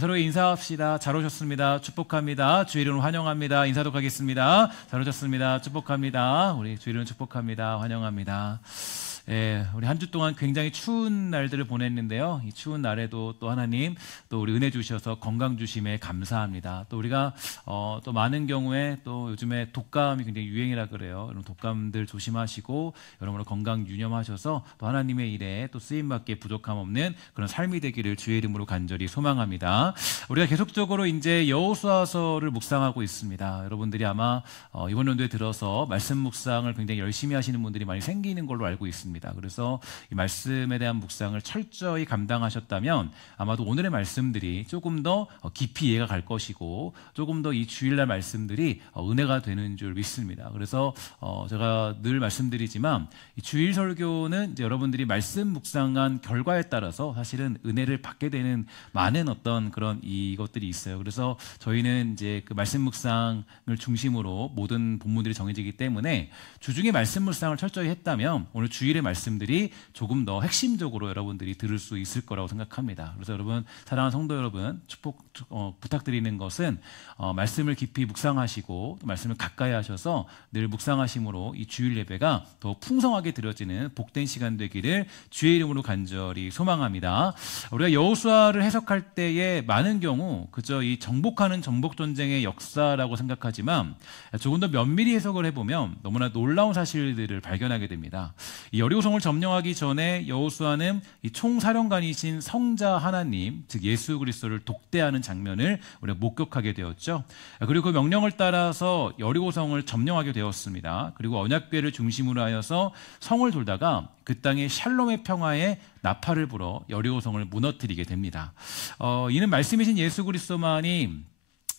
서로 인사합시다. 잘 오셨습니다. 축복합니다. 주의 이름으로 환영합니다. 인사도 가겠습니다. 잘 오셨습니다. 축복합니다. 우리 주의 이름으로 축복합니다. 환영합니다. 우리 한 주 동안 굉장히 추운 날들을 보냈는데요. 이 추운 날에도 또 하나님 또 우리 은혜 주셔서 건강 주심에 감사합니다. 또 우리가 또 많은 경우에 또 요즘에 독감이 굉장히 유행이라 그래요. 여러분 독감들 조심하시고 여러분으로 건강 유념하셔서 또 하나님의 일에 또 쓰임받게 부족함 없는 그런 삶이 되기를 주의 이름으로 간절히 소망합니다. 우리가 계속적으로 이제 여호수아서를 묵상하고 있습니다. 여러분들이 아마 이번 연도에 들어서 말씀 묵상을 굉장히 열심히 하시는 분들이 많이 생기는 걸로 알고 있습니다. 그래서 이 말씀에 대한 묵상을 철저히 감당하셨다면 아마도 오늘의 말씀들이 조금 더 깊이 이해가 갈 것이고 조금 더 이 주일날 말씀들이 은혜가 되는 줄 믿습니다. 그래서 제가 늘 말씀드리지만 이 주일 설교는 이제 여러분들이 말씀 묵상한 결과에 따라서 사실은 은혜를 받게 되는 많은 어떤 그런 이것들이 있어요. 그래서 저희는 이제 그 말씀 묵상을 중심으로 모든 본문들이 정해지기 때문에 주중에 말씀 묵상을 철저히 했다면 오늘 주일의 말씀들이 조금 더 핵심적으로 여러분들이 들을 수 있을 거라고 생각합니다. 그래서 여러분 사랑하는 성도 여러분 축복 부탁드리는 것은 말씀을 깊이 묵상하시고 또 말씀을 가까이 하셔서 늘 묵상하심으로 이 주일 예배가 더 풍성하게 드려지는 복된 시간 되기를 주의 이름으로 간절히 소망합니다. 우리가 여호수아를 해석할 때에 많은 경우 그저 이 정복하는 정복 전쟁의 역사라고 생각하지만 조금 더 면밀히 해석을 해보면 너무나 놀라운 사실들을 발견하게 됩니다. 이 여리고성을 점령하기 전에 여호수아는 이 총사령관이신 성자 하나님 즉 예수 그리스도를 독대하는 장면을 우리가 목격하게 되었죠. 그리고 그 명령을 따라서 여리고성을 점령하게 되었습니다. 그리고 언약궤를 중심으로 하여서 성을 돌다가 그 땅의 샬롬의 평화에 나팔을 불어 여리고성을 무너뜨리게 됩니다. 이는 말씀이신 예수 그리스도만이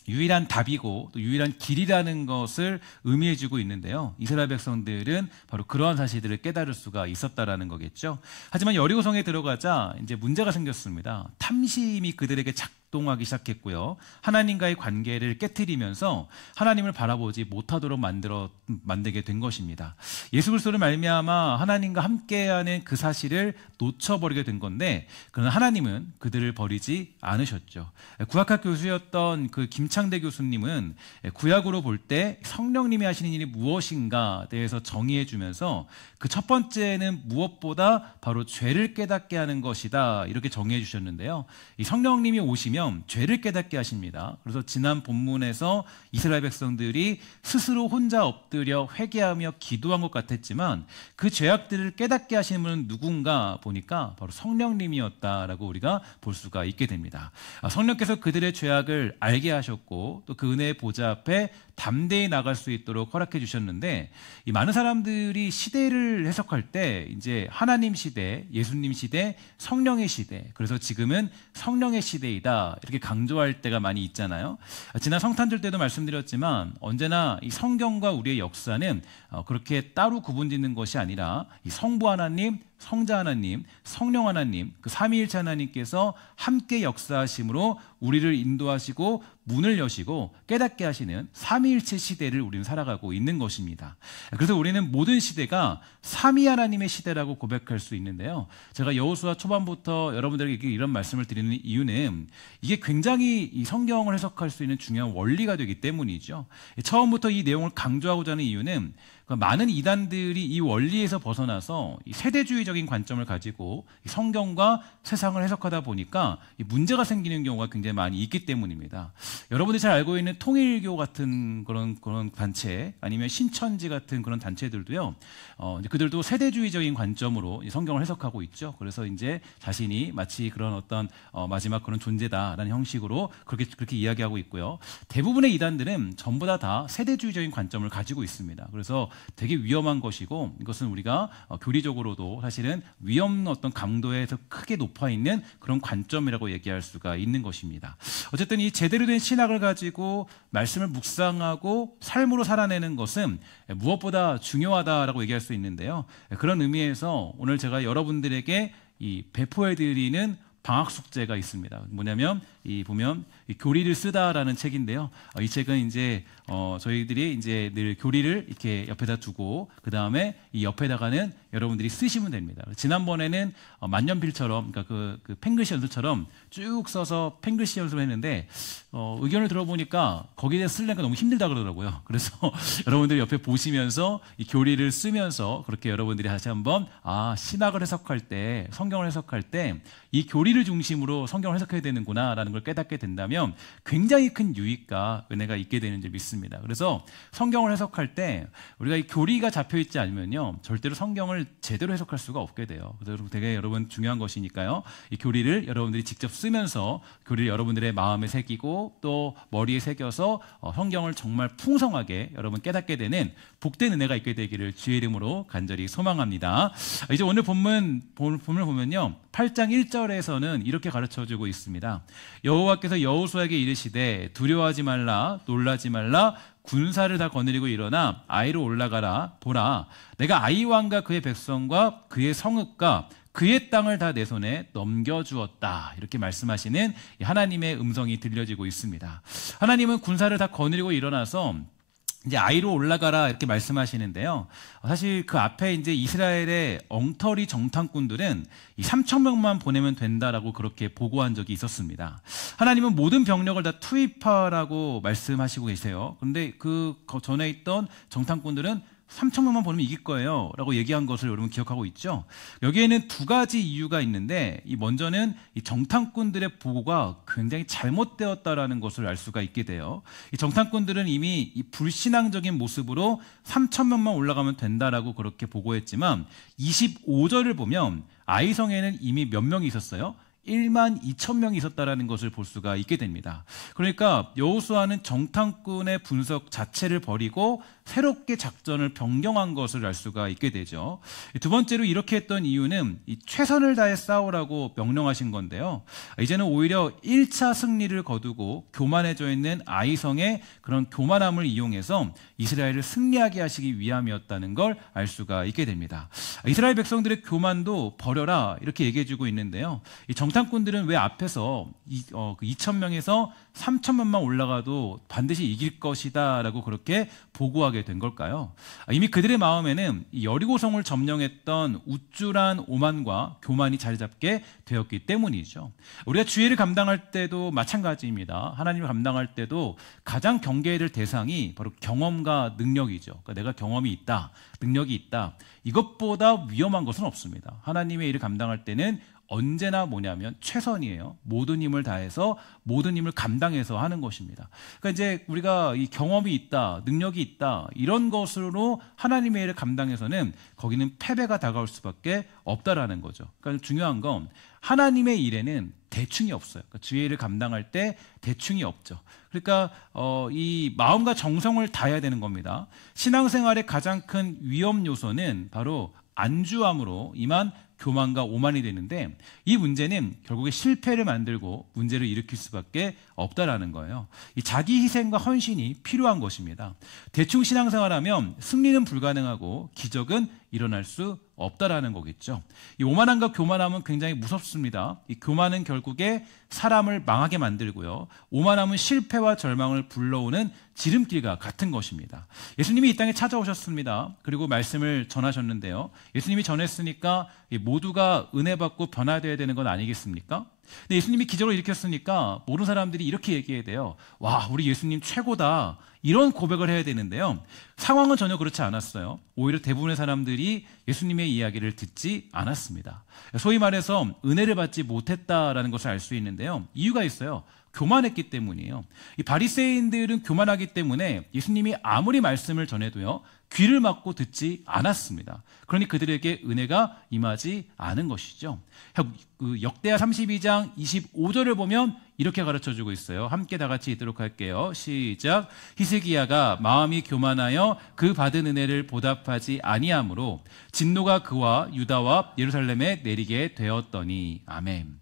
유일한 답이고 또 유일한 길이라는 것을 의미해주고 있는데요. 이스라엘 백성들은 바로 그러한 사실들을 깨달을 수가 있었다라는 거겠죠. 하지만 여리고성에 들어가자 이제 문제가 생겼습니다. 탐심이 그들에게 작동하기 시작했고요. 하나님과의 관계를 깨트리면서 하나님을 바라보지 못하도록 만들게 된 것입니다. 예수 그리스도를 말미암아 하나님과 함께하는 그 사실을 놓쳐버리게 된 건데 그러나 하나님은 그들을 버리지 않으셨죠. 구약학 교수였던 그 김창대 교수님은 구약으로 볼 때 성령님이 하시는 일이 무엇인가 대해서 정의해 주면서 그 첫 번째는 무엇보다 바로 죄를 깨닫게 하는 것이다 이렇게 정의해 주셨는데요. 이 성령님이 오시면 죄를 깨닫게 하십니다. 그래서 지난 본문에서 이스라엘 백성들이 스스로 혼자 엎드려 회개하며 기도한 것 같았지만 그 죄악들을 깨닫게 하시는 분은 누군가 보니까 바로 성령님이었다라고 우리가 볼 수가 있게 됩니다. 성령께서 그들의 죄악을 알게 하셨고 또 그 은혜의 보좌 앞에 담대히 나갈 수 있도록 허락해 주셨는데 이 많은 사람들이 시대를 해석할 때 이제 하나님 시대, 예수님 시대, 성령의 시대 그래서 지금은 성령의 시대이다 이렇게 강조할 때가 많이 있잖아요. 지난 성탄절 때도 말씀드렸지만 언제나 이 성경과 우리의 역사는 그렇게 따로 구분짓는 것이 아니라 이 성부 하나님, 성자 하나님, 성령 하나님, 그 삼위일체 하나님께서 함께 역사하심으로 우리를 인도하시고 문을 여시고 깨닫게 하시는 삼위일체 시대를 우리는 살아가고 있는 것입니다. 그래서 우리는 모든 시대가 삼위 하나님의 시대라고 고백할 수 있는데요. 제가 여호수아 초반부터 여러분들에게 이런 말씀을 드리는 이유는 이게 굉장히 이 성경을 해석할 수 있는 중요한 원리가 되기 때문이죠. 처음부터 이 내용을 강조하고자 하는 이유는 많은 이단들이 이 원리에서 벗어나서 이 세대주의적인 관점을 가지고 성경과 세상을 해석하다 보니까 문제가 생기는 경우가 굉장히 많이 있기 때문입니다. 여러분들이 잘 알고 있는 통일교 같은 그런 단체 아니면 신천지 같은 그런 단체들도요. 그들도 세대주의적인 관점으로 성경을 해석하고 있죠. 그래서 이제 자신이 마치 그런 어떤 마지막 그런 존재다라는 형식으로 그렇게 이야기하고 있고요. 대부분의 이단들은 전부 다 세대주의적인 관점을 가지고 있습니다. 그래서 되게 위험한 것이고 이것은 우리가 교리적으로도 사실은 위험 어떤 강도에서 크게 높아 있는 그런 관점이라고 얘기할 수가 있는 것입니다. 어쨌든 이 제대로 된 신학을 가지고 말씀을 묵상하고 삶으로 살아내는 것은 무엇보다 중요하다라고 얘기할 수 있는데요. 그런 의미에서 오늘 제가 여러분들에게 이 배포해드리는 방학 숙제가 있습니다. 뭐냐면 이 보면 이 교리를 쓰다라는 책인데요. 이 책은 이제 저희들이 이제 늘 교리를 이렇게 옆에다 두고 그 다음에 이 옆에다가는 여러분들이 쓰시면 됩니다. 지난번에는 만년필처럼 그러니까 그 펜글씨 연습처럼 쭉 써서 펜글씨 연습을 했는데 의견을 들어보니까 거기에 쓰려니까 너무 힘들다 그러더라고요. 그래서 여러분들이 옆에 보시면서 이 교리를 쓰면서 그렇게 여러분들이 다시 한번 신학을 해석할 때, 성경을 해석할 때 이 교리를 중심으로 성경을 해석해야 되는구나라는 걸 깨닫게 된다면 굉장히 큰 유익과 은혜가 있게 되는 줄 믿습니다. 그래서 성경을 해석할 때 우리가 이 교리가 잡혀 있지 않으면요 절대로 성경을 제대로 해석할 수가 없게 돼요. 그래서 되게 여러분 중요한 것이니까요. 이 교리를 여러분들이 직접 쓰면서 교리를 여러분들의 마음에 새기고 또 머리에 새겨서 성경을 정말 풍성하게 여러분 깨닫게 되는 복된 은혜가 있게 되기를 주의 이름으로 간절히 소망합니다. 이제 오늘 본문을 보면요 8장 1절에서는 이렇게 가르쳐주고 있습니다. 여호와께서 여호수아에게 이르시되 두려워하지 말라 놀라지 말라 군사를 다 거느리고 일어나 아이로 올라가라. 보라 내가 아이 왕과 그의 백성과 그의 성읍과 그의 땅을 다 내 손에 넘겨주었다. 이렇게 말씀하시는 하나님의 음성이 들려지고 있습니다. 하나님은 군사를 다 거느리고 일어나서 이제 아이로 올라가라 이렇게 말씀하시는데요. 사실 그 앞에 이제 이스라엘의 엉터리 정탐꾼들은 이 3천 명만 보내면 된다라고 그렇게 보고한 적이 있었습니다. 하나님은 모든 병력을 다 투입하라고 말씀하시고 계세요. 그런데 그 전에 있던 정탐꾼들은 3천 명만 보내면 이길 거예요 라고 얘기한 것을 여러분 기억하고 있죠. 여기에는 두 가지 이유가 있는데 먼저는 이 정탐꾼들의 보고가 굉장히 잘못되었다라는 것을 알 수가 있게 돼요. 이 정탐꾼들은 이미 이 불신앙적인 모습으로 3천 명만 올라가면 된다라고 그렇게 보고했지만 25절을 보면 아이성에는 이미 몇 명이 있었어요? 1만 2천 명이 있었다라는 것을 볼 수가 있게 됩니다. 그러니까 여호수아는 정탐꾼의 분석 자체를 버리고 새롭게 작전을 변경한 것을 알 수가 있게 되죠. 두 번째로 이렇게 했던 이유는 이 최선을 다해 싸우라고 명령하신 건데요. 이제는 오히려 1차 승리를 거두고 교만해져 있는 아이성의 그런 교만함을 이용해서 이스라엘을 승리하게 하시기 위함이었다는 걸 알 수가 있게 됩니다. 이스라엘 백성들의 교만도 버려라 이렇게 얘기해주고 있는데요. 이 정탐꾼들은 왜 앞에서 2,000명에서 3,000명만 올라가도 반드시 이길 것이다 라고 그렇게 보고하게 된 걸까요? 이미 그들의 마음에는 이 여리고성을 점령했던 우쭐한 오만과 교만이 자리 잡게 되었기 때문이죠. 우리가 주의를 감당할 때도 마찬가지입니다. 하나님을 감당할 때도 가장 경계해야 될 대상이 바로 경험과 능력이죠. 그러니까 내가 경험이 있다, 능력이 있다. 이것보다 위험한 것은 없습니다. 하나님의 일을 감당할 때는 언제나 뭐냐면 최선이에요. 모든 힘을 다해서 모든 힘을 감당해서 하는 것입니다. 그러니까 이제 우리가 이 경험이 있다, 능력이 있다 이런 것으로 하나님의 일을 감당해서는 거기는 패배가 다가올 수밖에 없다라는 거죠. 그러니까 중요한 건 하나님의 일에는 대충이 없어요. 그러니까 주의 일을 감당할 때 대충이 없죠. 그러니까 이 마음과 정성을 다해야 되는 겁니다. 신앙생활의 가장 큰 위험 요소는 바로 안주함으로 임한 교만과 오만이 되는데 이 문제는 결국에 실패를 만들고 문제를 일으킬 수밖에 없다라는 거예요. 이 자기 희생과 헌신이 필요한 것입니다. 대충 신앙생활하면 승리는 불가능하고 기적은 일어날 수 없다라는 거겠죠. 이 오만함과 교만함은 굉장히 무섭습니다. 이 교만은 결국에 사람을 망하게 만들고요. 오만함은 실패와 절망을 불러오는 지름길과 같은 것입니다. 예수님이 이 땅에 찾아오셨습니다. 그리고 말씀을 전하셨는데요. 예수님이 전했으니까 모두가 은혜 받고 변화되어야 되는 건 아니겠습니까? 근데 예수님이 기적을 일으켰으니까 모든 사람들이 이렇게 얘기해야 돼요. 와, 우리 예수님 최고다. 이런 고백을 해야 되는데요. 상황은 전혀 그렇지 않았어요. 오히려 대부분의 사람들이 예수님의 이야기를 듣지 않았습니다. 소위 말해서 은혜를 받지 못했다라는 것을 알 수 있는데요. 이유가 있어요. 교만했기 때문이에요. 이 바리새인들은 교만하기 때문에 예수님이 아무리 말씀을 전해도요. 귀를 막고 듣지 않았습니다. 그러니 그들에게 은혜가 임하지 않은 것이죠. 역대하 32장 25절을 보면 이렇게 가르쳐주고 있어요. 함께 다 같이 읽도록 할게요. 시작. 히스기야가 마음이 교만하여 그 받은 은혜를 보답하지 아니하므로 진노가 그와 유다와 예루살렘에 내리게 되었더니. 아멘.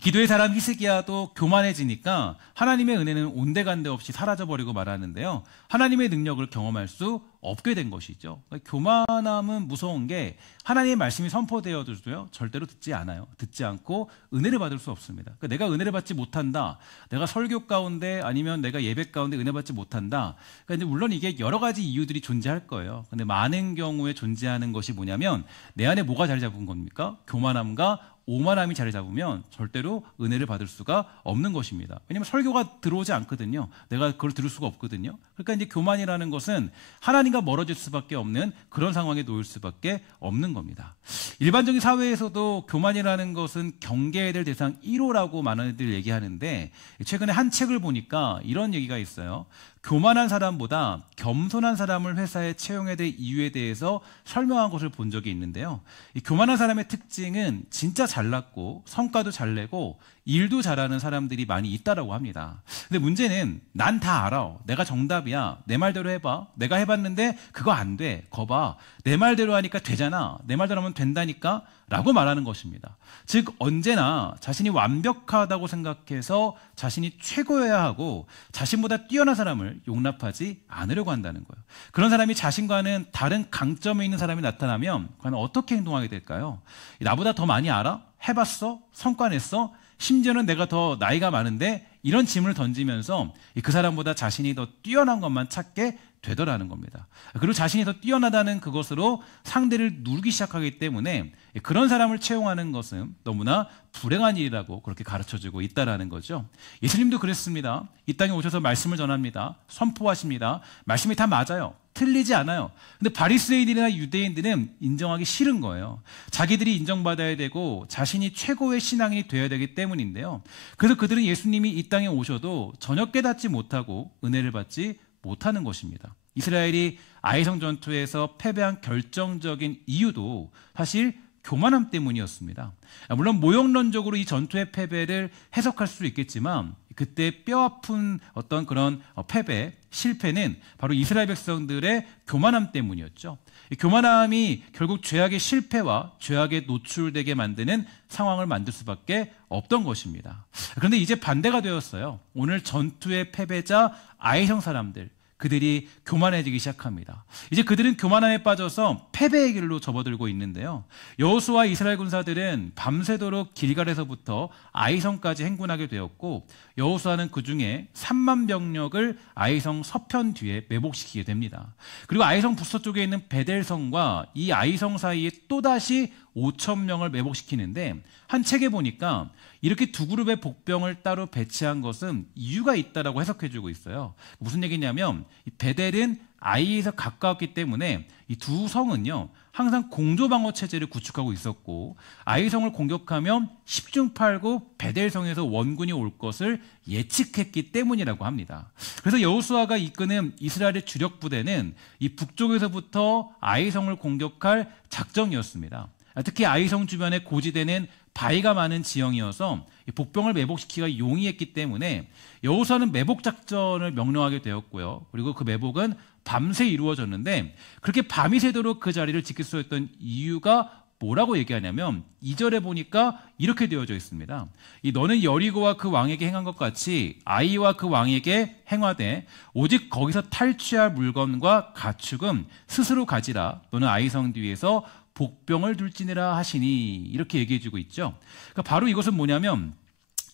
기도의 사람 히스기야도 교만해지니까 하나님의 은혜는 온데간데 없이 사라져버리고 말하는데요. 하나님의 능력을 경험할 수 없게 된 것이죠. 그러니까 교만함은 무서운 게 하나님의 말씀이 선포되어도요 절대로 듣지 않아요. 듣지 않고 은혜를 받을 수 없습니다. 그러니까 내가 은혜를 받지 못한다. 내가 설교 가운데 아니면 내가 예배 가운데 은혜 받지 못한다. 그러니까 이제 물론 이게 여러 가지 이유들이 존재할 거예요. 근데 많은 경우에 존재하는 것이 뭐냐면 내 안에 뭐가 자리 잡은 겁니까? 교만함과 오만함이 자리 잡으면 절대로 은혜를 받을 수가 없는 것입니다. 왜냐하면 설교가 들어오지 않거든요. 내가 그걸 들을 수가 없거든요. 그러니까 이제 교만이라는 것은 하나님과 멀어질 수밖에 없는 그런 상황에 놓일 수밖에 없는 겁니다. 일반적인 사회에서도 교만이라는 것은 경계해야 될 대상 1호라고 많은들 얘기하는데 최근에 한 책을 보니까 이런 얘기가 있어요. 교만한 사람보다 겸손한 사람을 회사에 채용해야 될 이유에 대해서 설명한 것을 본 적이 있는데요. 이 교만한 사람의 특징은 진짜 잘났고 성과도 잘 내고 일도 잘하는 사람들이 많이 있다라고 합니다. 근데 문제는 난 다 알아. 내가 정답이야. 내 말대로 해봐. 내가 해봤는데 그거 안 돼. 거봐. 내 말대로 하니까 되잖아. 내 말대로 하면 된다니까 라고 말하는 것입니다. 즉 언제나 자신이 완벽하다고 생각해서 자신이 최고여야 하고 자신보다 뛰어난 사람을 용납하지 않으려고 한다는 거예요. 그런 사람이 자신과는 다른 강점에 있는 사람이 나타나면 과연 어떻게 행동하게 될까요? 나보다 더 많이 알아? 해봤어? 성과 냈어? 심지어는 내가 더 나이가 많은데 이런 질문을 던지면서 그 사람보다 자신이 더 뛰어난 것만 찾게 되더라는 겁니다. 그리고 자신이 더 뛰어나다는 그것으로 상대를 누르기 시작하기 때문에 그런 사람을 채용하는 것은 너무나 불행한 일이라고 그렇게 가르쳐주고 있다는 거죠. 예수님도 그랬습니다. 이 땅에 오셔서 말씀을 전합니다. 선포하십니다. 말씀이 다 맞아요. 틀리지 않아요. 근데 바리새인들이나 유대인들은 인정하기 싫은 거예요. 자기들이 인정받아야 되고 자신이 최고의 신앙인이 되어야 되기 때문인데요. 그래서 그들은 예수님이 이 땅에 오셔도 전혀 깨닫지 못하고 은혜를 받지 못하는 것입니다. 이스라엘이 아이성 전투에서 패배한 결정적인 이유도 사실 교만함 때문이었습니다. 물론 모형론적으로 이 전투의 패배를 해석할 수 있겠지만 그때 뼈아픈 어떤 그런 패배, 실패는 바로 이스라엘 백성들의 교만함 때문이었죠. 교만함이 결국 죄악의 실패와 죄악에 노출되게 만드는 상황을 만들 수밖에 없던 것입니다. 그런데 이제 반대가 되었어요. 오늘 전투의 패배자 아이성 사람들, 그들이 교만해지기 시작합니다. 이제 그들은 교만함에 빠져서 패배의 길로 접어들고 있는데요. 여호수아와 이스라엘 군사들은 밤새도록 길갈에서부터 아이성까지 행군하게 되었고 여호수아는 그중에 3만 병력을 아이성 서편 뒤에 매복시키게 됩니다. 그리고 아이성 북서쪽에 있는 베델성과 이 아이성 사이에 또다시 5천 명을 매복시키는데 한 책에 보니까 이렇게 두 그룹의 복병을 따로 배치한 것은 이유가 있다라고 해석해주고 있어요. 무슨 얘기냐면 이 베델은 아이에서 가까웠기 때문에 이 두 성은요 항상 공조방어 체제를 구축하고 있었고 아이성을 공격하면 10중 8구 베델성에서 원군이 올 것을 예측했기 때문이라고 합니다. 그래서 여호수아가 이끄는 이스라엘의 주력 부대는 이 북쪽에서부터 아이성을 공격할 작정이었습니다. 특히 아이성 주변에 고지대는 바위가 많은 지형이어서 복병을 매복시키기가 용이했기 때문에 여호수아는 매복 작전을 명령하게 되었고요. 그리고 그 매복은 밤새 이루어졌는데 그렇게 밤이 새도록 그 자리를 지킬 수 있던 이유가 뭐라고 얘기하냐면 2절에 보니까 이렇게 되어져 있습니다. 너는 여리고와 그 왕에게 행한 것 같이 아이와 그 왕에게 행하되 오직 거기서 탈취할 물건과 가축은 스스로 가지라. 너는 아이성 뒤에서 복병을 둘지니라 하시니 이렇게 얘기해주고 있죠. 그러니까 바로 이것은 뭐냐면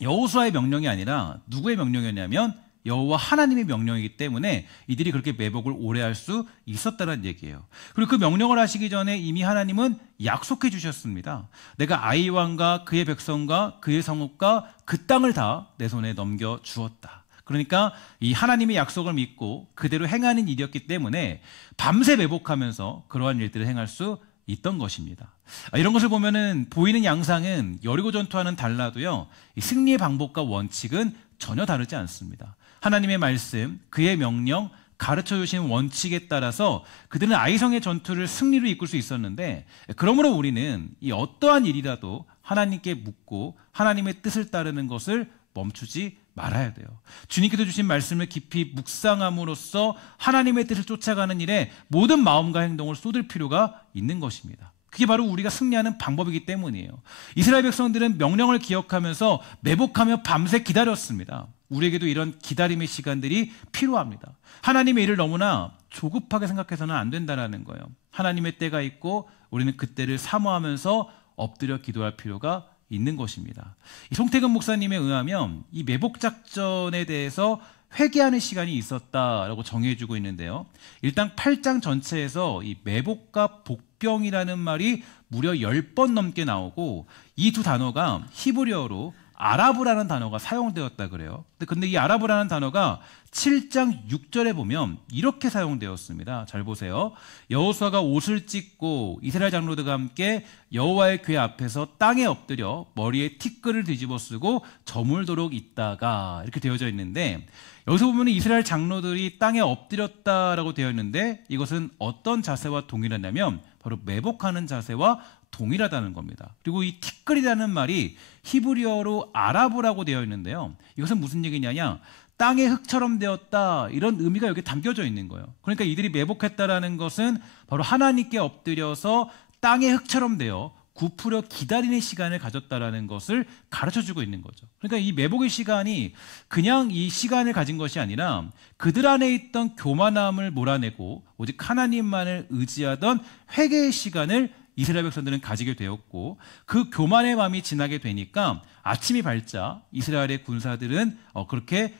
여호수아의 명령이 아니라 누구의 명령이었냐면 여호와 하나님의 명령이기 때문에 이들이 그렇게 매복을 오래 할 수 있었다는 얘기예요. 그리고 그 명령을 하시기 전에 이미 하나님은 약속해 주셨습니다. 내가 아이 왕과 그의 백성과 그의 성읍과 그 땅을 다 내 손에 넘겨 주었다. 그러니까 이 하나님의 약속을 믿고 그대로 행하는 일이었기 때문에 밤새 매복하면서 그러한 일들을 행할 수 있던 것입니다. 이런 것을 보면은 보이는 양상은 여리고 전투와는 달라도요, 이 승리의 방법과 원칙은 전혀 다르지 않습니다. 하나님의 말씀, 그의 명령, 가르쳐 주신 원칙에 따라서 그들은 아이성의 전투를 승리로 이끌 수 있었는데, 그러므로 우리는 이 어떠한 일이라도 하나님께 묻고 하나님의 뜻을 따르는 것을 멈추지 말아야 돼요. 주님께서 주신 말씀을 깊이 묵상함으로써 하나님의 뜻을 쫓아가는 일에 모든 마음과 행동을 쏟을 필요가 있는 것입니다. 그게 바로 우리가 승리하는 방법이기 때문이에요. 이스라엘 백성들은 명령을 기억하면서 매복하며 밤새 기다렸습니다. 우리에게도 이런 기다림의 시간들이 필요합니다. 하나님의 일을 너무나 조급하게 생각해서는 안 된다는 거예요. 하나님의 때가 있고 우리는 그때를 사모하면서 엎드려 기도할 필요가 있는 것입니다. 이 송태근 목사님에 의하면 이 매복 작전에 대해서 회개하는 시간이 있었다라고 정해주고 있는데요. 일단 8장 전체에서 이 매복과 복병이라는 말이 무려 10번 넘게 나오고 이 두 단어가 히브리어로 아라브라는 단어가 사용되었다 그래요. 근데 이 아라브라는 단어가 7장 6절에 보면 이렇게 사용되었습니다. 잘 보세요. 여호수아가 옷을 찢고 이스라엘 장로들과 함께 여호와의 궤 앞에서 땅에 엎드려 머리에 티끌을 뒤집어 쓰고 저물도록 있다가 이렇게 되어져 있는데, 여기서 보면 이스라엘 장로들이 땅에 엎드렸다라고 되어 있는데 이것은 어떤 자세와 동일하냐면 바로 매복하는 자세와 동일하다는 겁니다. 그리고 이 티끌이라는 말이 히브리어로 아라브라고 되어 있는데요. 이것은 무슨 얘기냐냐? 땅의 흙처럼 되었다, 이런 의미가 여기 담겨져 있는 거예요. 그러니까 이들이 매복했다라는 것은 바로 하나님께 엎드려서 땅의 흙처럼 되어 굽으려 기다리는 시간을 가졌다라는 것을 가르쳐주고 있는 거죠. 그러니까 이 매복의 시간이 그냥 이 시간을 가진 것이 아니라 그들 안에 있던 교만함을 몰아내고 오직 하나님만을 의지하던 회개의 시간을 이스라엘 백성들은 가지게 되었고, 그 교만의 밤이 지나게 되니까 아침이 밝자 이스라엘의 군사들은 그렇게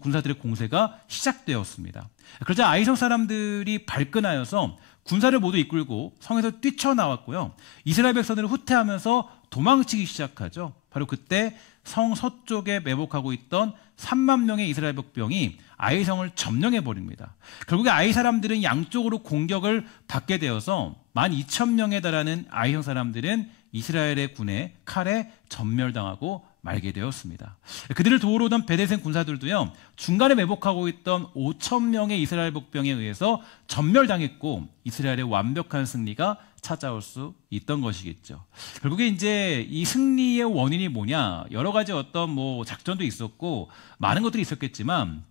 군사들의 공세가 시작되었습니다. 그러자 아이성 사람들이 발끈하여서 군사를 모두 이끌고 성에서 뛰쳐나왔고요. 이스라엘 백성들을 후퇴하면서 도망치기 시작하죠. 바로 그때 성 서쪽에 매복하고 있던 3만 명의 이스라엘 복병이 아이성을 점령해 버립니다. 결국에 아이 사람들은 양쪽으로 공격을 받게 되어서 12,000명에 달하는 아이성 사람들은 이스라엘의 군의 칼에 전멸당하고 말게 되었습니다. 그들을 도우러 오던 베데생 군사들도요, 중간에 매복하고 있던 5,000명의 이스라엘 복병에 의해서 전멸당했고 이스라엘의 완벽한 승리가 찾아올 수 있던 것이겠죠. 결국에 이제 이 승리의 원인이 뭐냐? 여러 가지 어떤 작전도 있었고 많은 것들이 있었겠지만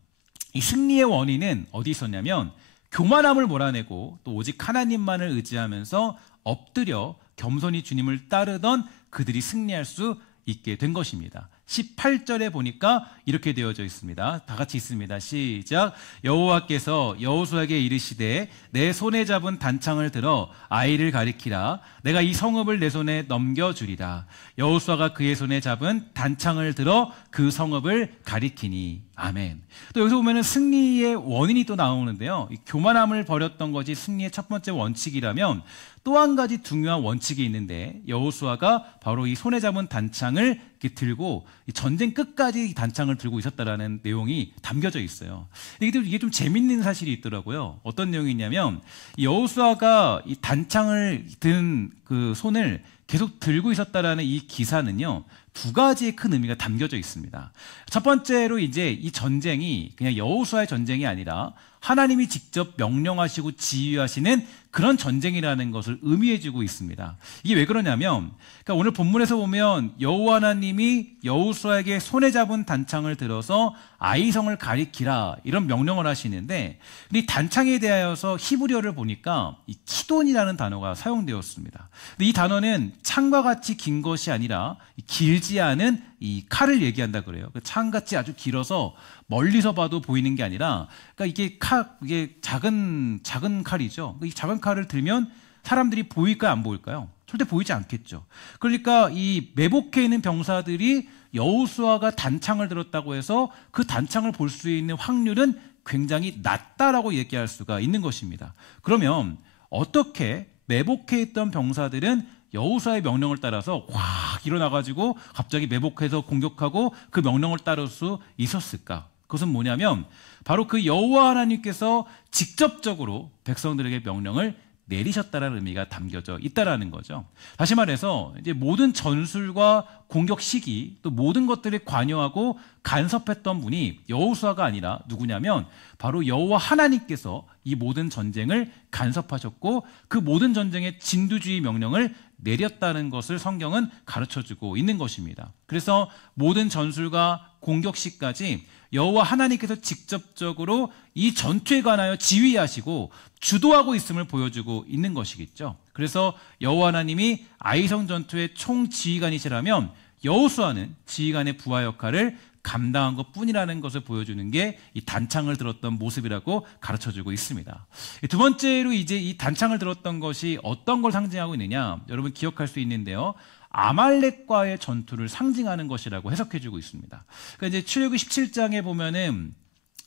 이 승리의 원인은 어디 있었냐면 교만함을 몰아내고 또 오직 하나님만을 의지하면서 엎드려 겸손히 주님을 따르던 그들이 승리할 수 있게 된 것입니다. 18절에 보니까 이렇게 되어져 있습니다. 다 같이 있습니다. 시작. 여호와께서 여호수아에게 이르시되 내 손에 잡은 단창을 들어 아이를 가리키라. 내가 이 성읍을 내 손에 넘겨주리라. 여호수아가 그의 손에 잡은 단창을 들어 그 성읍을 가리키니. 아멘. 또 여기서 보면은 승리의 원인이 또 나오는데요. 이 교만함을 버렸던 것이 승리의 첫 번째 원칙이라면 또 한 가지 중요한 원칙이 있는데, 여호수아가 바로 이 손에 잡은 단창을 이렇게 들고 이 전쟁 끝까지 이 단창을 들고 있었다라는 내용이 담겨져 있어요. 이게 좀 재밌는 사실이 있더라고요. 어떤 내용이냐면 여호수아가 이 단창을 든 그 손을 계속 들고 있었다라는 이 기사는요, 두 가지의 큰 의미가 담겨져 있습니다. 첫 번째로 이제 이 전쟁이 그냥 여호수아의 전쟁이 아니라 하나님이 직접 명령하시고 지휘하시는 그런 전쟁이라는 것을 의미해주고 있습니다. 이게 왜 그러냐면, 그러니까 오늘 본문에서 보면 여호와 하나님이 여호수아에게 손에 잡은 단창을 들어서 아이성을 가리키라 이런 명령을 하시는데, 이 단창에 대하여서 히브리어를 보니까 이 키돈이라는 단어가 사용되었습니다. 근데 이 단어는 창과 같이 긴 것이 아니라 길지 않은 이 칼을 얘기한다 그래요. 창같이 아주 길어서 멀리서 봐도 보이는 게 아니라, 그러니까 이게 작은 칼이죠. 이 작은 칼을 들면 사람들이 보일까요, 안 보일까요? 절대 보이지 않겠죠. 그러니까 이 매복해 있는 병사들이 여호수아가 단창을 들었다고 해서 그 단창을 볼 수 있는 확률은 굉장히 낮다라고 얘기할 수가 있는 것입니다. 그러면 어떻게 매복해 있던 병사들은 여호수아의 명령을 따라서 확 일어나가지고 갑자기 매복해서 공격하고 그 명령을 따를 수 있었을까? 그것은 뭐냐면 바로 그 여호와 하나님께서 직접적으로 백성들에게 명령을 내리셨다라는 의미가 담겨져 있다라는 거죠. 다시 말해서 이제 모든 전술과 공격 시기 또 모든 것들에 관여하고 간섭했던 분이 여호수아가 아니라 누구냐면 바로 여호와 하나님께서 이 모든 전쟁을 간섭하셨고 그 모든 전쟁의 진두지휘 명령을 내렸다는 것을 성경은 가르쳐주고 있는 것입니다. 그래서 모든 전술과 공격 시까지 여호와 하나님께서 직접적으로 이 전투에 관하여 지휘하시고 주도하고 있음을 보여주고 있는 것이겠죠. 그래서 여호와 하나님이 아이성 전투의 총지휘관이시라면 여호수아는 지휘관의 부하 역할을 감당한 것뿐이라는 것을 보여주는 게 이 단창을 들었던 모습이라고 가르쳐주고 있습니다. 두 번째로 이제 이 단창을 들었던 것이 어떤 걸 상징하고 있느냐, 여러분 기억할 수 있는데요. 아말렉과의 전투를 상징하는 것이라고 해석해주고 있습니다. 그러니까 이제 출애굽기 17장에 보면은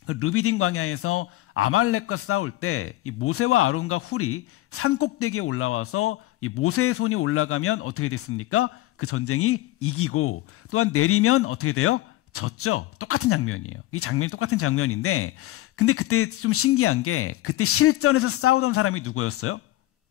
그 르비딤 광야에서 아말렉과 싸울 때 이 모세와 아론과 훌이 산 꼭대기에 올라와서 이 모세의 손이 올라가면 어떻게 됐습니까? 그 전쟁이 이기고 또한 내리면 어떻게 돼요? 졌죠. 똑같은 장면이에요. 이 장면이 똑같은 장면인데, 근데 그때 좀 신기한 게 그때 실전에서 싸우던 사람이 누구였어요?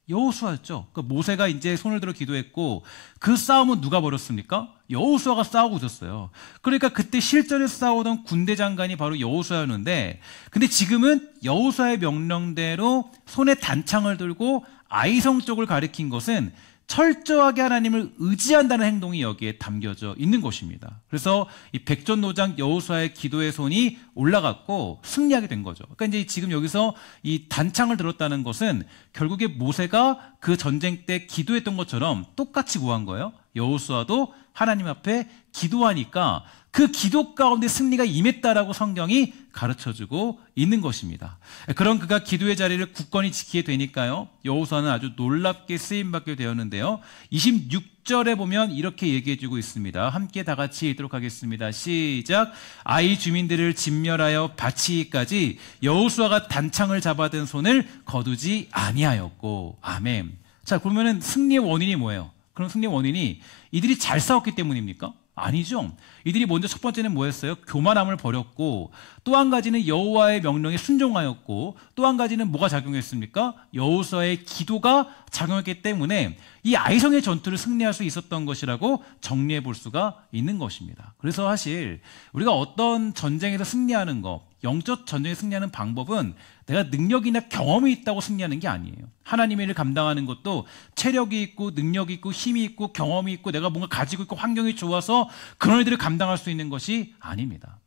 여호수아였죠. 그러니까 모세가 이제 손을 들어 기도했고 그 싸움은 누가 벌였습니까? 여호수아가 싸우고 있었어요. 그러니까 그때 실전에서 싸우던 군대 장관이 바로 여호수아였는데, 근데 지금은 여호수아의 명령대로 손에 단창을 들고 아이성 쪽을 가리킨 것은 철저하게 하나님을 의지한다는 행동이 여기에 담겨져 있는 것입니다. 그래서 이 백전노장 여호수아의 기도의 손이 올라갔고 승리하게 된 거죠. 그러니까 이제 지금 여기서 이 단창을 들었다는 것은 결국에 모세가 그 전쟁 때 기도했던 것처럼 똑같이 구한 거예요. 여호수아도 하나님 앞에 기도하니까 그 기도 가운데 승리가 임했다라고 성경이 가르쳐주고 있는 것입니다. 그런 그가 기도의 자리를 굳건히 지키게 되니까요, 여호수아는 아주 놀랍게 쓰임받게 되었는데요. 26절에 보면 이렇게 얘기해주고 있습니다. 함께 다 같이 읽도록 하겠습니다. 시작. 아이 주민들을 진멸하여 바치기까지 여호수아가 단창을 잡아든 손을 거두지 아니하였고. 아멘. 자, 그러면은 승리의 원인이 뭐예요? 그럼 승리의 원인이 이들이 잘 싸웠기 때문입니까? 아니죠. 이들이 먼저 첫 번째는 뭐였어요? 교만함을 버렸고, 또 한 가지는 여호와의 명령에 순종하였고, 또 한 가지는 뭐가 작용했습니까? 여호수아의 기도가 작용했기 때문에 이 아이성의 전투를 승리할 수 있었던 것이라고 정리해 볼 수가 있는 것입니다. 그래서 사실 우리가 어떤 전쟁에서 승리하는 것, 영적 전쟁에 승리하는 방법은 내가 능력이나 경험이 있다고 승리하는 게 아니에요. 하나님의 일을 감당하는 것도 체력이 있고 능력이 있고 힘이 있고 경험이 있고 내가 뭔가 가지고 있고 환경이 좋아서 그런 일들을 감당할 수 있는 것이 아닙니다.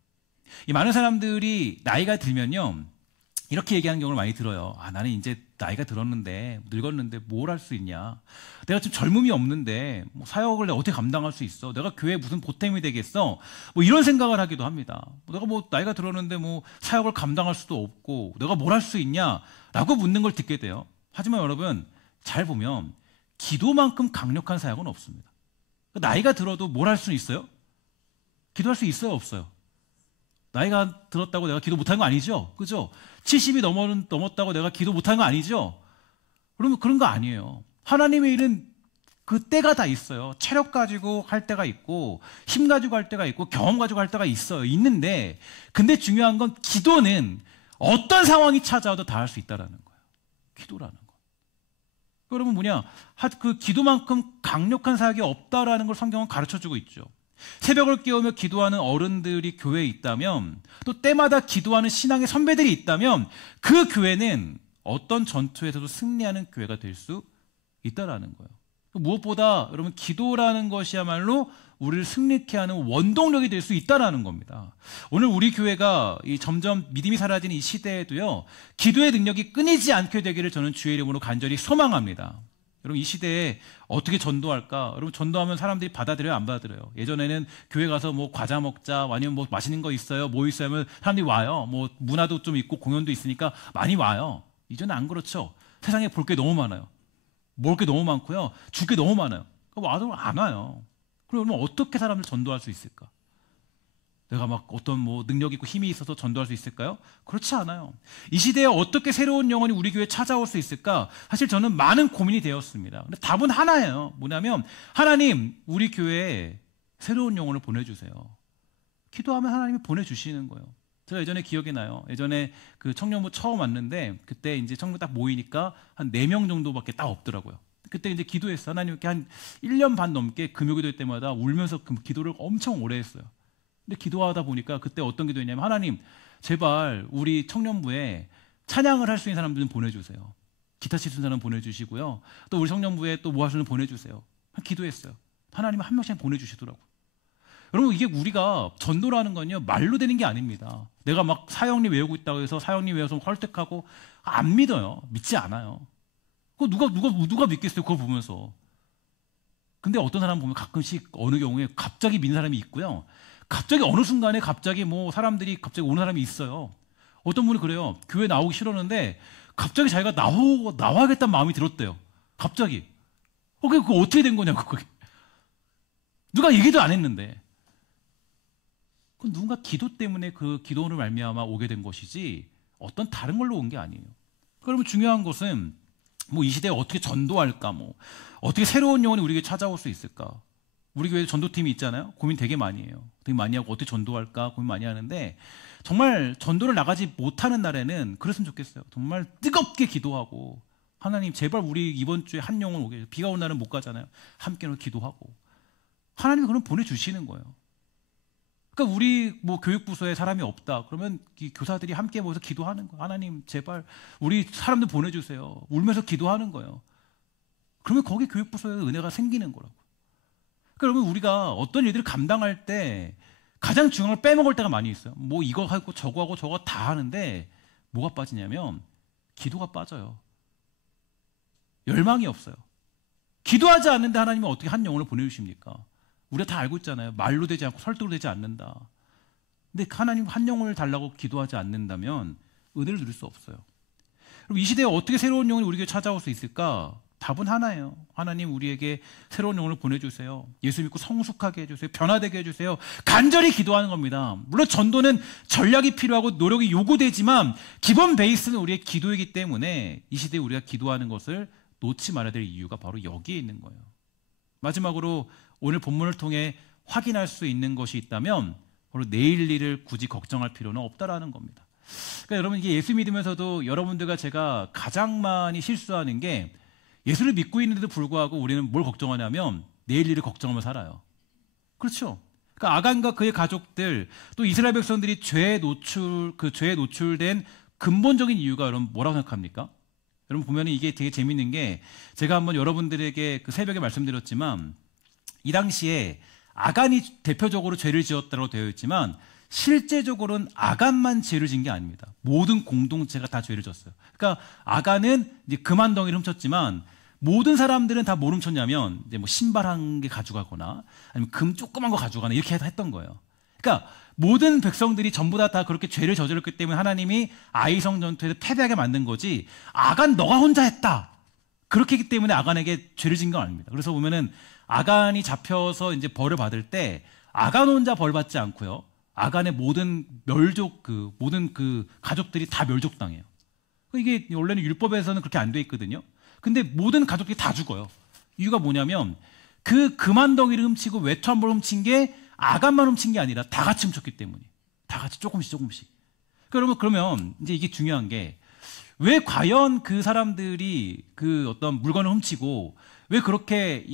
이 많은 사람들이 나이가 들면요, 이렇게 얘기하는 경우를 많이 들어요. 아, 나는 이제 나이가 들었는데, 늙었는데 뭘 할 수 있냐? 내가 지금 젊음이 없는데 뭐 사역을 내가 어떻게 감당할 수 있어? 내가 교회에 무슨 보탬이 되겠어? 뭐 이런 생각을 하기도 합니다. 내가 뭐 나이가 들었는데 뭐 사역을 감당할 수도 없고 내가 뭘 할 수 있냐? 라고 묻는 걸 듣게 돼요. 하지만 여러분, 잘 보면 기도만큼 강력한 사역은 없습니다. 나이가 들어도 뭘 할 수 있어요? 기도할 수 있어요, 없어요? 나이가 들었다고 내가 기도 못하는 거 아니죠? 그죠? 70이 넘었다고 내가 기도 못하는 거 아니죠? 그러면 그런 거 아니에요. 하나님의 일은 그 때가 다 있어요. 체력 가지고 할 때가 있고, 힘 가지고 할 때가 있고, 경험 가지고 할 때가 있어요. 있는데, 근데 중요한 건 기도는 어떤 상황이 찾아와도 다 할 수 있다는 거예요. 기도라는 거. 그러면 뭐냐? 그 기도만큼 강력한 사역이 없다라는 걸 성경은 가르쳐주고 있죠. 새벽을 깨우며 기도하는 어른들이 교회에 있다면, 또 때마다 기도하는 신앙의 선배들이 있다면 그 교회는 어떤 전투에서도 승리하는 교회가 될 수 있다라는 거예요. 무엇보다 여러분, 기도라는 것이야말로 우리를 승리케 하는 원동력이 될 수 있다라는 겁니다. 오늘 우리 교회가 이 점점 믿음이 사라지는 이 시대에도요, 기도의 능력이 끊이지 않게 되기를 저는 주의 이름으로 간절히 소망합니다. 여러분, 이 시대에 어떻게 전도할까? 여러분, 전도하면 사람들이 받아들여요, 안 받아들여요? 예전에는 교회 가서 뭐 과자 먹자, 아니면 뭐 맛있는 거 있어요, 뭐 있어요 하면 사람들이 와요. 뭐 문화도 좀 있고 공연도 있으니까 많이 와요. 이제는 안 그렇죠. 세상에 볼 게 너무 많아요. 먹을 게 너무 많고요, 줄 게 너무 많아요. 와도 안 와요. 그러면 어떻게 사람을 전도할 수 있을까? 내가 막 어떤 뭐 능력 있고 힘이 있어서 전도할 수 있을까요? 그렇지 않아요. 이 시대에 어떻게 새로운 영혼이 우리 교회에 찾아올 수 있을까? 사실 저는 많은 고민이 되었습니다. 근데 답은 하나예요. 뭐냐면, 하나님, 우리 교회에 새로운 영혼을 보내주세요. 기도하면 하나님이 보내주시는 거예요. 제가 예전에 기억이 나요. 예전에 그 청년부 처음 왔는데, 그때 이제 청년 딱 모이니까 한 4명 정도밖에 딱 없더라고요. 그때 이제 기도했어요. 하나님께 한 1년 반 넘게 금요기도 때마다 울면서 그 기도를 엄청 오래 했어요. 근데 기도하다 보니까 그때 어떤 기도했냐면, 하나님, 제발 우리 청년부에 찬양을 할 수 있는 사람들 좀 보내주세요. 기타 칠 수 있는 사람 보내주시고요. 또 우리 청년부에 또 뭐 할 수 있는 사람 보내주세요. 기도했어요. 하나님은 한 명씩 보내주시더라고요. 여러분 이게 우리가 전도라는 건요 말로 되는 게 아닙니다. 내가 막 사형리 외우고 있다고 해서 사형리 외워서 설득하고 안 믿어요. 믿지 않아요. 그거 누가 믿겠어요? 그걸 보면서. 근데 어떤 사람 보면 가끔씩 어느 경우에 갑자기 믿는 사람이 있고요. 갑자기 어느 순간에 갑자기 뭐 사람들이 갑자기 오는 사람이 있어요. 어떤 분이 그래요. 교회 나오기 싫었는데 갑자기 자기가 나와야겠다는 마음이 들었대요. 갑자기. 그거 어떻게 된 거냐고 그게. 누가 얘기도 안 했는데. 그건 누군가 기도 때문에 그 기도를 말미암아 오게 된 것이지 어떤 다른 걸로 온 게 아니에요. 그러면 중요한 것은 뭐 이 시대에 어떻게 전도할까, 뭐 어떻게 새로운 영혼이 우리에게 찾아올 수 있을까. 우리 교회 전도팀이 있잖아요. 고민 되게 많이 해요. 되게 많이 하고 어떻게 전도할까 고민 많이 하는데 정말 전도를 나가지 못하는 날에는 그랬으면 좋겠어요. 정말 뜨겁게 기도하고 하나님 제발 우리 이번 주에 한 영혼 오게. 비가 오는 날은 못 가잖아요. 함께 기도하고 하나님이 그럼 보내주시는 거예요. 그러니까 우리 뭐 교육부서에 사람이 없다. 그러면 이 교사들이 함께 모여서 기도하는 거예요. 하나님 제발 우리 사람들 보내주세요. 울면서 기도하는 거예요. 그러면 거기 교육부서에 은혜가 생기는 거라고. 그러면 우리가 어떤 일들을 감당할 때 가장 중요한 걸 빼먹을 때가 많이 있어요. 뭐 이거 하고 저거 다 하는데 뭐가 빠지냐면 기도가 빠져요. 열망이 없어요. 기도하지 않는데 하나님은 어떻게 한 영혼을 보내주십니까? 우리가 다 알고 있잖아요. 말로 되지 않고 설득으로 되지 않는다. 근데 하나님 한 영혼을 달라고 기도하지 않는다면 은혜를 누릴 수 없어요. 그럼 이 시대에 어떻게 새로운 영혼이 우리에게 찾아올 수 있을까? 답은 하나예요. 하나님 우리에게 새로운 영혼을 보내주세요. 예수 믿고 성숙하게 해주세요. 변화되게 해주세요. 간절히 기도하는 겁니다. 물론 전도는 전략이 필요하고 노력이 요구되지만 기본 베이스는 우리의 기도이기 때문에 이 시대에 우리가 기도하는 것을 놓지 말아야 될 이유가 바로 여기에 있는 거예요. 마지막으로 오늘 본문을 통해 확인할 수 있는 것이 있다면 바로 내일 일을 굳이 걱정할 필요는 없다라는 겁니다. 그러니까 여러분 이게 예수 믿으면서도 여러분들과 제가 가장 많이 실수하는 게 예수를 믿고 있는데도 불구하고 우리는 뭘 걱정하냐면 내일 일을 걱정하며 살아요. 그렇죠? 그러니까 아간과 그의 가족들 또 이스라엘 백성들이 죄에 노출된 근본적인 이유가 여러분 뭐라고 생각합니까? 여러분 보면 이게 되게 재밌는 게 제가 한번 여러분들에게 그 새벽에 말씀드렸지만 이 당시에 아간이 대표적으로 죄를 지었다고 되어 있지만 실제적으로는 아간만 죄를 진 게 아닙니다. 모든 공동체가 다 죄를 졌어요. 그러니까 아간은 이제 금한 덩이를 훔쳤지만 모든 사람들은 다 뭘 훔쳤냐면 이제 뭐 신발 한 개 가져가거나 아니면 금 조그만 거 가져가거나 이렇게 했던 거예요. 그러니까 모든 백성들이 전부 다 그렇게 죄를 저질렀기 때문에 하나님이 아이성 전투에서 패배하게 만든 거지 아간 너가 혼자 했다. 그렇게 했기 때문에 아간에게 죄를 진 건 아닙니다. 그래서 보면은 아간이 잡혀서 이제 벌을 받을 때 아간 혼자 벌 받지 않고요. 아간의 모든 모든 가족들이 다 멸족당해요. 이게 원래는 율법에서는 그렇게 안 돼 있거든요. 근데 모든 가족들이 다 죽어요. 이유가 뭐냐면 그 금한 덩이를 훔치고 외투 한 벌 훔친 게 아간만 훔친 게 아니라 다 같이 훔쳤기 때문에 다 같이 조금씩. 그러면 이제 이게 중요한 게 왜 과연 그 사람들이 그 어떤 물건을 훔치고 왜 그렇게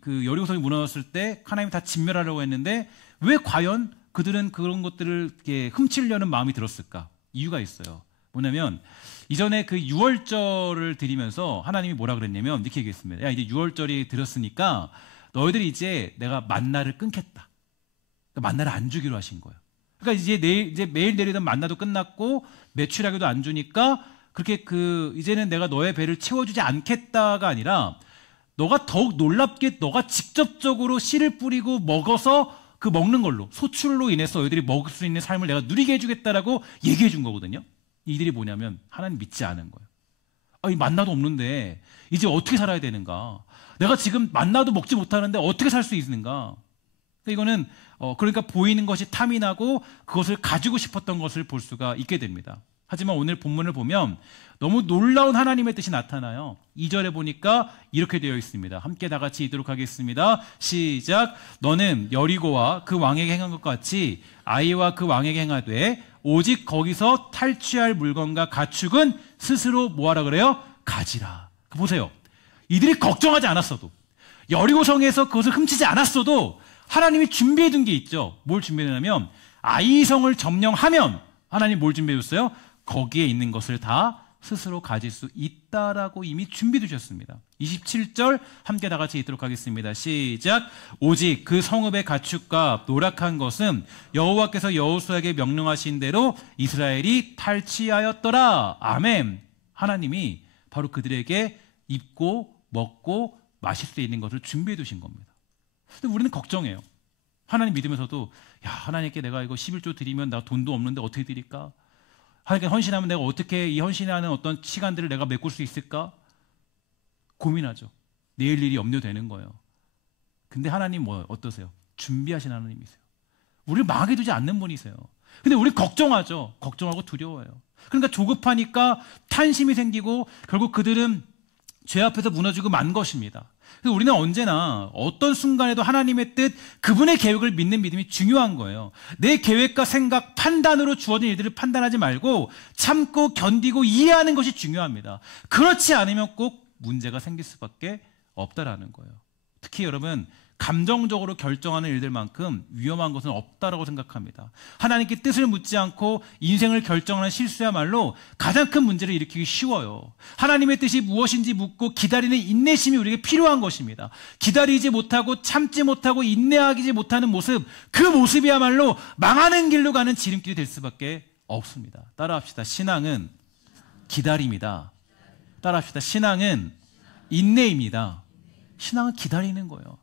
그 여리고성이 무너졌을 때 하나님이 다 진멸하려고 했는데 왜 과연 그들은 그런 것들을 이렇게 훔치려는 마음이 들었을까? 이유가 있어요. 뭐냐면 이전에 그 유월절을 드리면서 하나님이 뭐라 그랬냐면 이렇게 얘기했습니다. 야 이제 유월절이 들었으니까 너희들이 이제 내가 만나를 끊겠다. 그러니까 만나를 안 주기로 하신 거예요. 그러니까 이제 매일 내리던 만나도 끝났고 매출하기도 안 주니까 그렇게 이제는 내가 너의 배를 채워주지 않겠다가 아니라 너가 더욱 놀랍게 너가 직접적으로 씨를 뿌리고 먹어서 그 먹는 걸로 소출로 인해서 너희들이 먹을 수 있는 삶을 내가 누리게 해주겠다라고 얘기해 준 거거든요. 이들이 뭐냐면 하나님 믿지 않은 거예요. 이 만나도 없는데 이제 어떻게 살아야 되는가? 내가 지금 만나도 먹지 못하는데 어떻게 살 수 있는가? 이거는 그러니까 보이는 것이 탐이 나고 그것을 가지고 싶었던 것을 볼 수가 있게 됩니다. 하지만 오늘 본문을 보면 너무 놀라운 하나님의 뜻이 나타나요. 2절에 보니까 이렇게 되어 있습니다. 함께 다 같이 읽도록 하겠습니다. 시작. 너는 여리고와 그 왕에게 행한 것 같이 아이와 그 왕에게 행하되 오직 거기서 탈취할 물건과 가축은 스스로 뭐하라 그래요? 가지라. 보세요. 이들이 걱정하지 않았어도 여리고성에서 그것을 훔치지 않았어도 하나님이 준비해 둔 게 있죠. 뭘 준비해 두냐면 아이성을 점령하면 하나님 뭘 준비해 줬어요? 거기에 있는 것을 다 스스로 가질 수 있다라고 이미 준비해 두셨습니다. 27절 함께 다 같이 읽도록 하겠습니다. 시작. 오직 그 성읍의 가축과 노력한 것은 여호와께서 여호수아에게 명령하신 대로 이스라엘이 탈취하였더라. 아멘. 하나님이 바로 그들에게 입고 먹고 마실 수 있는 것을 준비해 두신 겁니다. 근데 우리는 걱정해요. 하나님 믿으면서도 야, 하나님께 내가 이거 11조 드리면 나 돈도 없는데 어떻게 드릴까? 하나님께 헌신하면 내가 어떻게 이 헌신하는 어떤 시간들을 내가 메꿀 수 있을까? 고민하죠. 내일 일이 염려되는 거예요. 근데 하나님 어떠세요? 준비하신 하나님이세요. 우리를 망하게 두지 않는 분이세요. 근데 우리 걱정하죠. 걱정하고 두려워요. 그러니까 조급하니까 탄심이 생기고 결국 그들은 죄 앞에서 무너지고 만 것입니다. 그래서 우리는 언제나 어떤 순간에도 하나님의 뜻, 그분의 계획을 믿는 믿음이 중요한 거예요. 내 계획과 생각, 판단으로 주어진 일들을 판단하지 말고 참고 견디고 이해하는 것이 중요합니다. 그렇지 않으면 꼭 문제가 생길 수밖에 없다라는 거예요. 특히 여러분, 감정적으로 결정하는 일들만큼 위험한 것은 없다라고 생각합니다. 하나님께 뜻을 묻지 않고 인생을 결정하는 실수야말로 가장 큰 문제를 일으키기 쉬워요. 하나님의 뜻이 무엇인지 묻고 기다리는 인내심이 우리에게 필요한 것입니다. 기다리지 못하고 참지 못하고 인내하지 못하는 모습, 그 모습이야말로 망하는 길로 가는 지름길이 될 수밖에 없습니다. 따라합시다. 신앙은 기다림이다. 따라합시다. 신앙은 인내입니다. 신앙은 기다리는 거예요.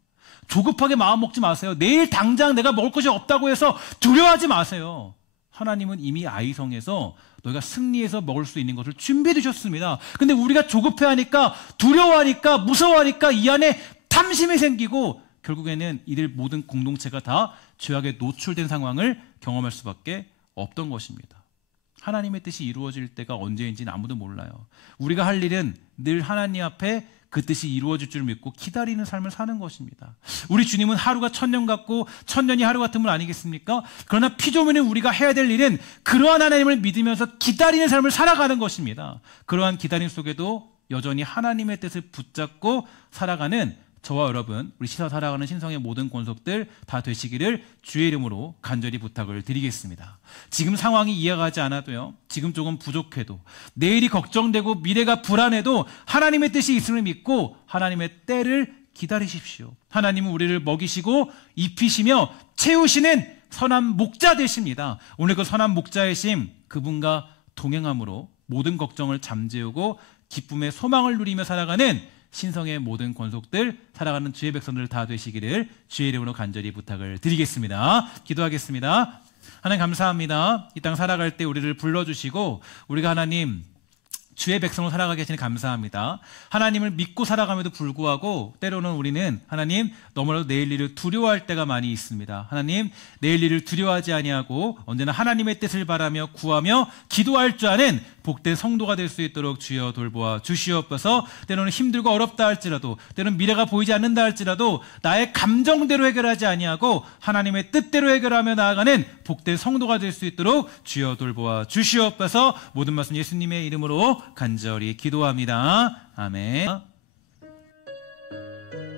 조급하게 마음 먹지 마세요. 내일 당장 내가 먹을 것이 없다고 해서 두려워하지 마세요. 하나님은 이미 아이성에서 너희가 승리해서 먹을 수 있는 것을 준비해 두셨습니다. 근데 우리가 조급해하니까, 두려워하니까, 무서워하니까 이 안에 탐심이 생기고 결국에는 이들 모든 공동체가 다 죄악에 노출된 상황을 경험할 수밖에 없던 것입니다. 하나님의 뜻이 이루어질 때가 언제인지는 아무도 몰라요. 우리가 할 일은 늘 하나님 앞에 그 뜻이 이루어질 줄 믿고 기다리는 삶을 사는 것입니다. 우리 주님은 하루가 천년 같고 천년이 하루 같은 분 아니겠습니까? 그러나 피조물인 우리가 해야 될 일은 그러한 하나님을 믿으면서 기다리는 삶을 살아가는 것입니다. 그러한 기다림 속에도 여전히 하나님의 뜻을 붙잡고 살아가는 저와 여러분, 우리 시사 살아가는 신성의 모든 권속들 다 되시기를 주의 이름으로 간절히 부탁을 드리겠습니다. 지금 상황이 이해가지 않아도요, 지금 조금 부족해도, 내일이 걱정되고 미래가 불안해도 하나님의 뜻이 있음을 믿고 하나님의 때를 기다리십시오. 하나님은 우리를 먹이시고 입히시며 채우시는 선한 목자 되십니다. 오늘 그 선한 목자의 심, 그분과 동행함으로 모든 걱정을 잠재우고 기쁨의 소망을 누리며 살아가는 신성의 모든 권속들, 살아가는 주의 백성들 다 되시기를 주의 이름으로 간절히 부탁을 드리겠습니다. 기도하겠습니다. 하나님 감사합니다. 이 땅 살아갈 때 우리를 불러주시고 우리가 하나님 주의 백성으로 살아가게 하시니 감사합니다. 하나님을 믿고 살아감에도 불구하고 때로는 우리는 하나님 너무나도 내일 일을 두려워할 때가 많이 있습니다. 하나님 내일 일을 두려워하지 아니하고 언제나 하나님의 뜻을 바라며 구하며 기도할 줄 아는 복된 성도가 될 수 있도록 주여 돌보아 주시옵소서. 때로는 힘들고 어렵다 할지라도, 때로는 미래가 보이지 않는다 할지라도 나의 감정대로 해결하지 아니하고 하나님의 뜻대로 해결하며 나아가는 복된 성도가 될 수 있도록 주여 돌보아 주시옵소서. 모든 말씀 예수님의 이름으로 간절히 기도합니다. 아멘.